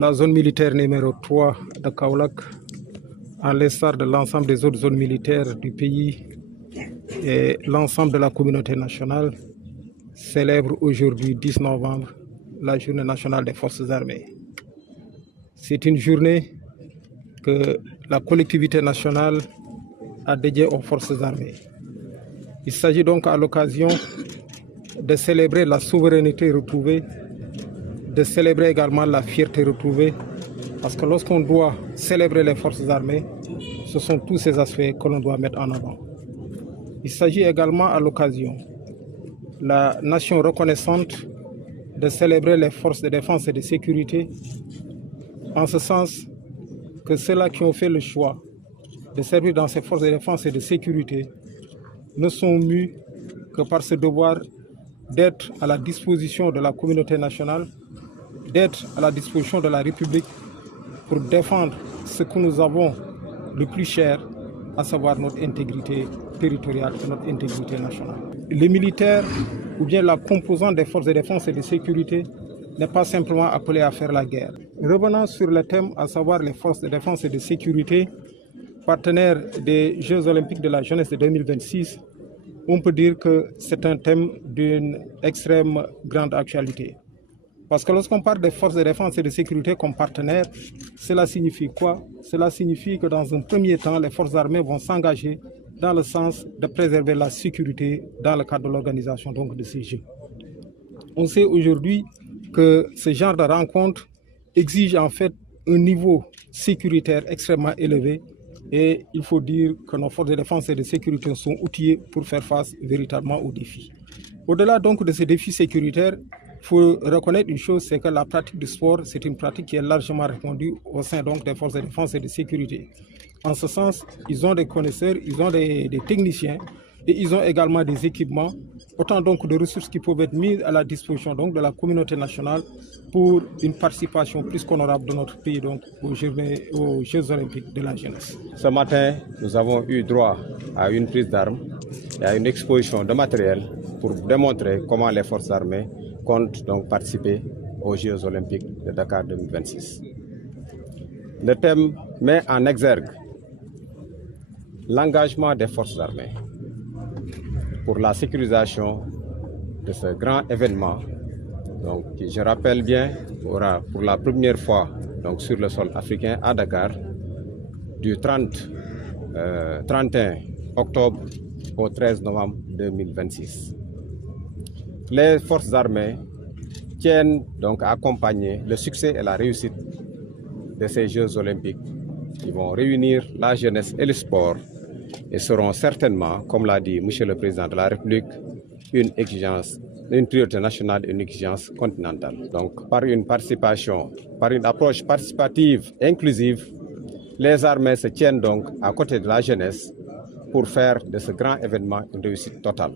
La zone militaire numéro 3 de Kaolack, à l'instar de l'ensemble des autres zones militaires du pays et l'ensemble de la communauté nationale, célèbre aujourd'hui 10 novembre la journée nationale des forces armées. C'est une journée que la collectivité nationale a dédiée aux forces armées. Il s'agit donc à l'occasion de célébrer la souveraineté retrouvée, de célébrer également la fierté retrouvée, parce que lorsqu'on doit célébrer les forces armées, ce sont tous ces aspects que l'on doit mettre en avant. Il s'agit également à l'occasion, la nation reconnaissante, de célébrer les forces de défense et de sécurité, en ce sens que ceux-là qui ont fait le choix de servir dans ces forces de défense et de sécurité ne sont mus que par ce devoir d'être à la disposition de la communauté nationale, d'être à la disposition de la République pour défendre ce que nous avons le plus cher, à savoir notre intégrité territoriale et notre intégrité nationale. Les militaires ou bien la composante des forces de défense et de sécurité n'est pas simplement appelée à faire la guerre. Revenant sur le thème, à savoir les forces de défense et de sécurité, partenaires des Jeux olympiques de la jeunesse de 2026, on peut dire que c'est un thème d'une extrême grande actualité. Parce que lorsqu'on parle des forces de défense et de sécurité comme partenaires, cela signifie quoi? Cela signifie que dans un premier temps, les forces armées vont s'engager dans le sens de préserver la sécurité dans le cadre de l'organisation de ces Jeux. On sait aujourd'hui que ce genre de rencontre exige en fait un niveau sécuritaire extrêmement élevé, et il faut dire que nos forces de défense et de sécurité sont outillées pour faire face véritablement aux défis. Au-delà donc de ces défis sécuritaires, il faut reconnaître une chose, c'est que la pratique du sport, c'est une pratique qui est largement répandue au sein donc des forces de défense et de sécurité. En ce sens, ils ont des connaisseurs, ils ont des techniciens et ils ont également des équipements, autant donc de ressources qui peuvent être mises à la disposition donc de la communauté nationale pour une participation plus qu'honorable de notre pays donc aux Jeux olympiques de la jeunesse. Ce matin, nous avons eu droit à une prise d'armes et à une exposition de matériel pour démontrer comment les forces armées comptent donc participer aux Jeux olympiques de Dakar 2026. Le thème met en exergue l'engagement des forces armées pour la sécurisation de ce grand événement, donc, qui, je rappelle bien, aura pour la première fois donc, sur le sol africain à Dakar du 31 octobre au 13 novembre 2026. Les forces armées tiennent donc à accompagner le succès et la réussite de ces Jeux olympiques qui vont réunir la jeunesse et le sport et seront certainement, comme l'a dit M. le Président de la République, une priorité nationale et une exigence continentale. Donc, par une participation, par une approche participative et inclusive, les armées se tiennent donc à côté de la jeunesse pour faire de ce grand événement une réussite totale.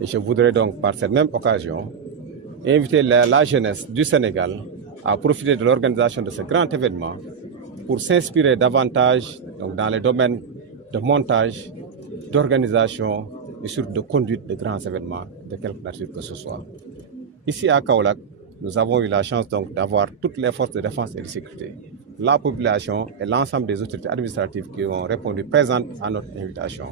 Et je voudrais donc, par cette même occasion, inviter la jeunesse du Sénégal à profiter de l'organisation de ce grand événement pour s'inspirer davantage donc, dans les domaines de montage, d'organisation et surtout de conduite de grands événements de quelque nature que ce soit. Ici à Kaolack, nous avons eu la chance donc d'avoir toutes les forces de défense et de sécurité, la population et l'ensemble des autorités administratives qui ont répondu présentes à notre invitation.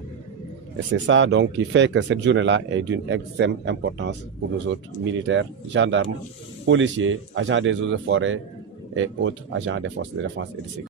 Et c'est ça donc qui fait que cette journée-là est d'une extrême importance pour nous autres militaires, gendarmes, policiers, agents des eaux et forêts et autres agents des forces de défense et de sécurité.